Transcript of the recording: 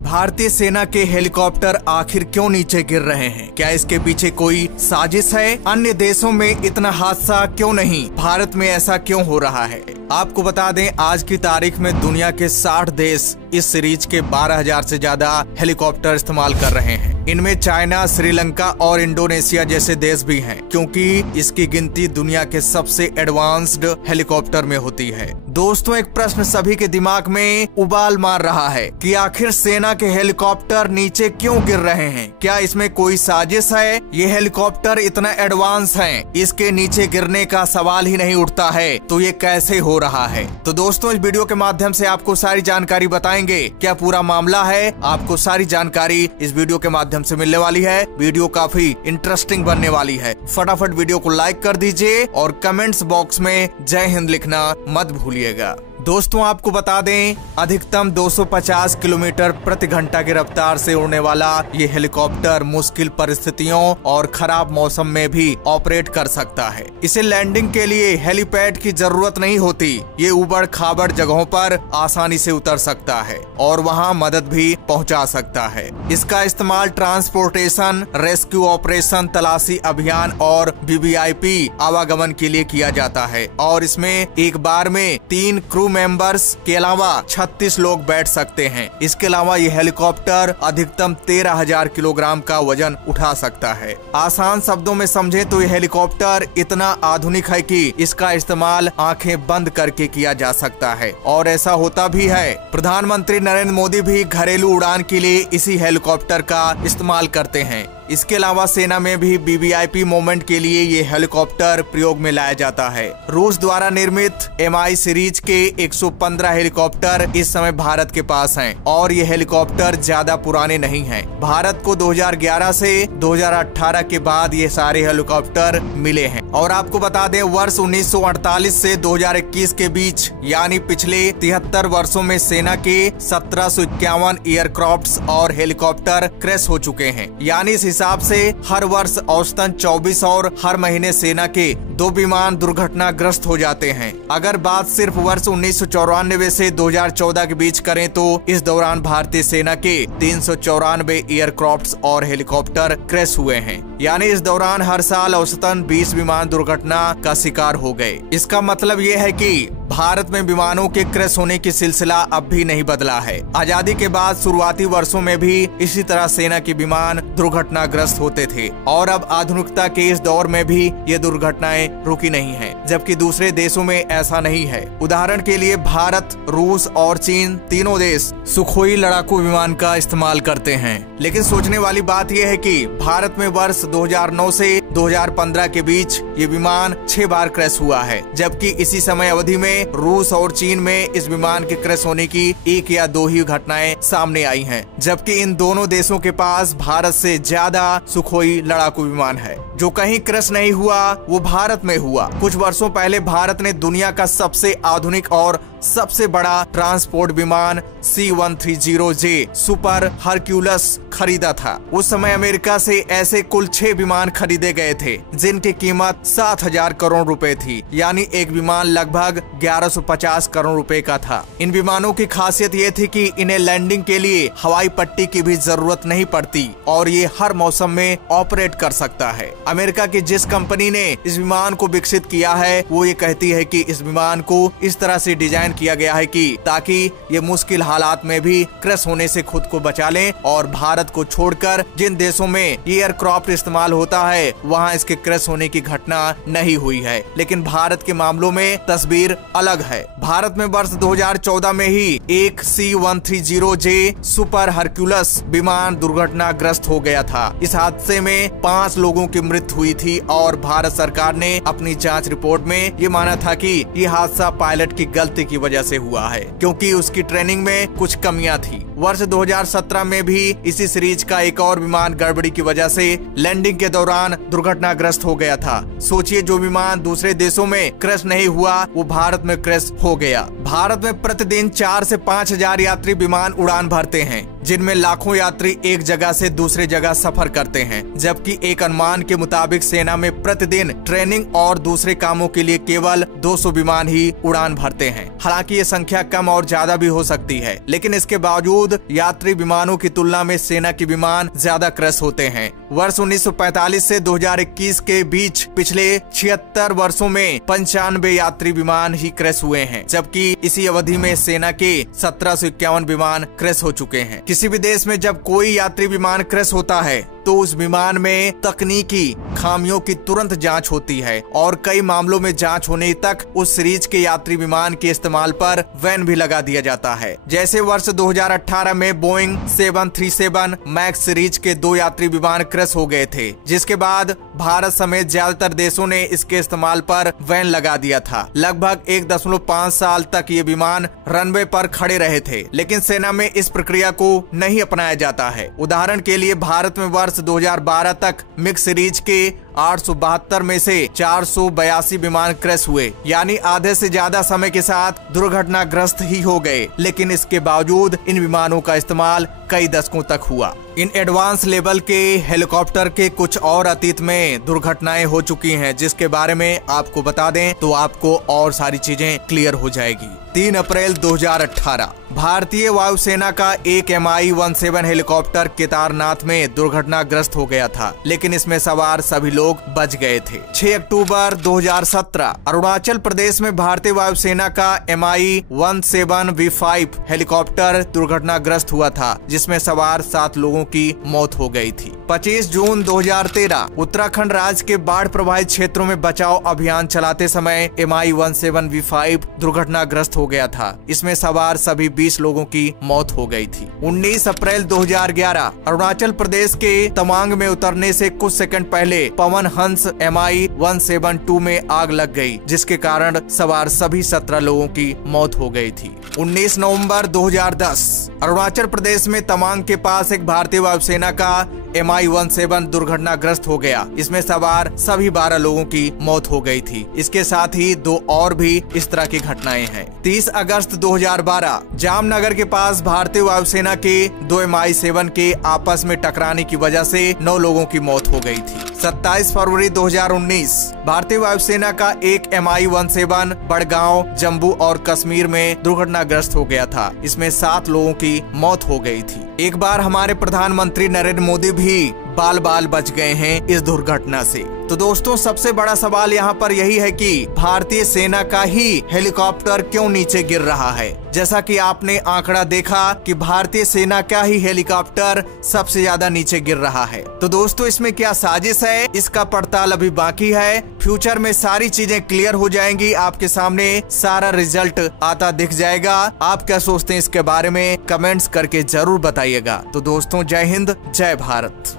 भारतीय सेना के हेलीकॉप्टर आखिर क्यों नीचे गिर रहे हैं? क्या इसके पीछे कोई साजिश है? अन्य देशों में इतना हादसा क्यों नहीं, भारत में ऐसा क्यों हो रहा है? आपको बता दें, आज की तारीख में दुनिया के 60 देश इस सीरीज के 12,000 से ज्यादा हेलीकॉप्टर इस्तेमाल कर रहे हैं। इनमें चाइना, श्रीलंका और इंडोनेशिया जैसे देश भी हैं, क्योंकि इसकी गिनती दुनिया के सबसे एडवांस्ड हेलीकॉप्टर में होती है। दोस्तों, एक प्रश्न सभी के दिमाग में उबाल मार रहा है कि आखिर सेना के हेलीकॉप्टर नीचे क्यों गिर रहे हैं? क्या इसमें कोई साजिश है? ये हेलीकॉप्टर इतना एडवांस हैं, इसके नीचे गिरने का सवाल ही नहीं उठता है, तो ये कैसे हो रहा है? तो दोस्तों, इस वीडियो के माध्यम से आपको सारी जानकारी बताएंगे। क्या पूरा मामला है, आपको सारी जानकारी इस वीडियो के माध्यम से मिलने वाली है। वीडियो काफी इंटरेस्टिंग बनने वाली है। फटाफट वीडियो को लाइक कर दीजिए और कमेंट्स बॉक्स में जय हिंद लिखना मत भूलिएगा। दोस्तों, आपको बता दें, अधिकतम 250 किलोमीटर प्रति घंटा की रफ्तार से उड़ने वाला ये हेलीकॉप्टर मुश्किल परिस्थितियों और खराब मौसम में भी ऑपरेट कर सकता है। इसे लैंडिंग के लिए हेलीपैड की जरूरत नहीं होती। ये उबड़ खाबड़ जगहों पर आसानी से उतर सकता है और वहां मदद भी पहुंचा सकता है। इसका इस्तेमाल ट्रांसपोर्टेशन, रेस्क्यू ऑपरेशन, तलाशी अभियान और वीवीआईपी आवागमन के लिए किया जाता है और इसमें एक बार में 3 क्रू मेंबर्स के अलावा 36 लोग बैठ सकते हैं। इसके अलावा ये हेलीकॉप्टर अधिकतम 13,000 किलोग्राम का वजन उठा सकता है। आसान शब्दों में समझे तो ये हेलीकॉप्टर इतना आधुनिक है कि इसका इस्तेमाल आंखें बंद करके किया जा सकता है और ऐसा होता भी है। प्रधानमंत्री नरेंद्र मोदी भी घरेलू उड़ान के लिए इसी हेलीकॉप्टर का इस्तेमाल करते हैं। इसके अलावा सेना में भी वीवीआईपी मूवमेंट के लिए ये हेलीकॉप्टर प्रयोग में लाया जाता है। रूस द्वारा निर्मित MI सीरीज के 115 हेलीकॉप्टर इस समय भारत के पास हैं और ये हेलीकॉप्टर ज्यादा पुराने नहीं हैं। भारत को 2011 से 2018 के बाद ये सारे हेलीकॉप्टर मिले हैं और आपको बता दें, वर्ष 1948 से 2021 के बीच यानी पिछले 73 वर्षों में सेना के 1751 एयरक्राफ्ट और हेलीकॉप्टर क्रैश हो चुके हैं। यानी इस हिसाब से हर वर्ष औसतन 24 और हर महीने सेना के 2 विमान दुर्घटनाग्रस्त हो जाते हैं। अगर बात सिर्फ वर्ष 1994 से 2014 के बीच करें तो इस दौरान भारतीय सेना के 394 एयरक्राफ्ट और हेलीकॉप्टर क्रैश हुए हैं। यानी इस दौरान हर साल औसतन 20 विमान दुर्घटना का शिकार हो गए। इसका मतलब ये है कि भारत में विमानों के क्रैश होने की सिलसिला अब भी नहीं बदला है। आजादी के बाद शुरुआती वर्षों में भी इसी तरह सेना के विमान दुर्घटनाग्रस्त होते थे और अब आधुनिकता के इस दौर में भी ये दुर्घटनाएं रुकी नहीं हैं, जबकि दूसरे देशों में ऐसा नहीं है। उदाहरण के लिए भारत, रूस और चीन तीनों देश सुखोई लड़ाकू विमान का इस्तेमाल करते हैं। लेकिन सोचने वाली बात यह है कि भारत में वर्ष 2009 से 2015 के बीच ये विमान 6 बार क्रैश हुआ है, जबकि इसी समय अवधि में रूस और चीन में इस विमान के क्रैश होने की 1 या 2 ही घटनाएं सामने आई हैं, जबकि इन दोनों देशों के पास भारत से ज्यादा सुखोई लड़ाकू विमान है। जो कहीं क्रैश नहीं हुआ वो भारत में हुआ। कुछ वर्षों पहले भारत ने दुनिया का सबसे आधुनिक और सबसे बड़ा ट्रांसपोर्ट विमान C-130J सुपर हरक्यूलस खरीदा था। उस समय अमेरिका से ऐसे कुल 6 विमान खरीदे गए थे, जिनकी कीमत 7,000 करोड़ रुपए थी। यानी एक विमान लगभग 1150 करोड़ रुपए का था। इन विमानों की खासियत ये थी कि इन्हें लैंडिंग के लिए हवाई पट्टी की भी जरूरत नहीं पड़ती और ये हर मौसम में ऑपरेट कर सकता है। अमेरिका की जिस कंपनी ने इस विमान को विकसित किया है, वो ये कहती है कि इस विमान को इस तरह से डिजाइन किया गया है कि ताकि ये मुश्किल हालात में भी क्रैश होने से खुद को बचा लें और भारत को छोड़कर जिन देशों में एयरक्राफ्ट इस्तेमाल होता है वहां इसके क्रैश होने की घटना नहीं हुई है। लेकिन भारत के मामलों में तस्वीर अलग है। भारत में वर्ष 2014 में ही एक C-130J सुपर हरक्यूलस विमान दुर्घटनाग्रस्त हो गया था। इस हादसे में 5 लोगों की मृत्यु हुई थी और भारत सरकार ने अपनी जांच रिपोर्ट में ये माना था कि ये हादसा पायलट की गलती की वजह से हुआ है, क्योंकि उसकी ट्रेनिंग में कुछ कमियां थी। वर्ष 2017 में भी इसी सीरीज का एक और विमान गड़बड़ी की वजह से लैंडिंग के दौरान दुर्घटनाग्रस्त हो गया था। सोचिए, जो विमान दूसरे देशों में क्रैश नहीं हुआ वो भारत में क्रैश हो गया। भारत में प्रतिदिन 4 से 5,000 यात्री विमान उड़ान भरते हैं, जिनमें लाखों यात्री एक जगह से दूसरे जगह सफर करते हैं, जबकि एक अनुमान के मुताबिक सेना में प्रतिदिन ट्रेनिंग और दूसरे कामों के लिए केवल 200 विमान ही उड़ान भरते हैं। हालांकि ये संख्या कम और ज्यादा भी हो सकती है, लेकिन इसके बावजूद बावजूद यात्री विमानों की तुलना में सेना के विमान ज्यादा क्रैश होते हैं। वर्ष 1945 से 2021 के बीच पिछले 76 वर्षों में 95 यात्री विमान ही क्रैश हुए हैं, जबकि इसी अवधि में सेना के 1751 विमान क्रैश हो चुके हैं। किसी भी देश में जब कोई यात्री विमान क्रैश होता है तो उस विमान में तकनीकी खामियों की तुरंत जांच होती है और कई मामलों में जांच होने तक उस सीरीज के यात्री विमान के इस्तेमाल पर बैन भी लगा दिया जाता है। जैसे वर्ष 2018 में बोइंग 737 मैक्स सीरीज के 2 यात्री विमान क्रैश हो गए थे, जिसके बाद भारत समेत ज्यादातर देशों ने इसके इस्तेमाल पर बैन लगा दिया था। लगभग 1.5 साल तक ये विमान रनवे पर खड़े रहे थे, लेकिन सेना में इस प्रक्रिया को नहीं अपनाया जाता है। उदाहरण के लिए भारत में वर्ष 2012 तक मिक्स सीरीज के 872 में से 482 विमान क्रैश हुए, यानी आधे से ज्यादा समय के साथ दुर्घटनाग्रस्त ही हो गए। लेकिन इसके बावजूद इन विमानों का इस्तेमाल कई दशकों तक हुआ। इन एडवांस लेवल के हेलीकॉप्टर के कुछ और अतीत में दुर्घटनाएं हो चुकी हैं, जिसके बारे में आपको बता दें तो आपको और सारी चीजें क्लियर हो जाएगी। 3 अप्रैल 2018 भारतीय वायुसेना का एक Mi-17 हेलीकॉप्टर केदारनाथ में दुर्घटनाग्रस्त हो गया था, लेकिन इसमें सवार सभी लोग बच गए थे। 6 अक्टूबर 2017 अरुणाचल प्रदेश में भारतीय वायुसेना का Mi-17V5 हेलीकॉप्टर दुर्घटनाग्रस्त हुआ था, जिसमें सवार 7 लोगों की मौत हो गई थी। 25 जून 2013 उत्तराखंड राज्य के बाढ़ प्रभावित क्षेत्रों में बचाव अभियान चलाते समय Mi-17V5 दुर्घटनाग्रस्त हो गया था। इसमें सवार सभी 20 लोगों की मौत हो गई थी। 19 अप्रैल 2011 अरुणाचल प्रदेश के तवांग में उतरने से कुछ सेकंड पहले पवन हंस Mi-172 में आग लग गई, जिसके कारण सवार सभी 17 लोगों की मौत हो गई थी। 19 नवंबर 2010 अरुणाचल प्रदेश में तवांग के पास एक भारतीय वायुसेना का Mi-17 दुर्घटनाग्रस्त हो गया। इसमें सवार सभी 12 लोगों की मौत हो गई थी। इसके साथ ही 2 और भी इस तरह की घटनाएं हैं। 30 अगस्त 2012 जामनगर के पास भारतीय वायुसेना के 2 Mi-7 के आपस में टकराने की वजह से 9 लोगों की मौत हो गई थी। 27 फरवरी 2019 भारतीय वायुसेना का एक Mi-17 बड़गांव, जम्मू और कश्मीर में दुर्घटनाग्रस्त हो गया था। इसमें 7 लोगों की मौत हो गई थी। एक बार हमारे प्रधानमंत्री नरेंद्र मोदी भी बाल बाल बच गए हैं इस दुर्घटना से। तो दोस्तों, सबसे बड़ा सवाल यहाँ पर यही है कि भारतीय सेना का ही हेलीकॉप्टर क्यों नीचे गिर रहा है। जैसा कि आपने आंकड़ा देखा कि भारतीय सेना का ही हेलीकॉप्टर सबसे ज्यादा नीचे गिर रहा है। तो दोस्तों, इसमें क्या साजिश है, इसका पड़ताल अभी बाकी है। फ्यूचर में सारी चीजें क्लियर हो जाएंगी, आपके सामने सारा रिजल्ट आता दिख जाएगा। आप क्या सोचते हैं इसके बारे में कमेंट्स करके जरूर बताइएगा। तो दोस्तों, जय हिंद, जय भारत।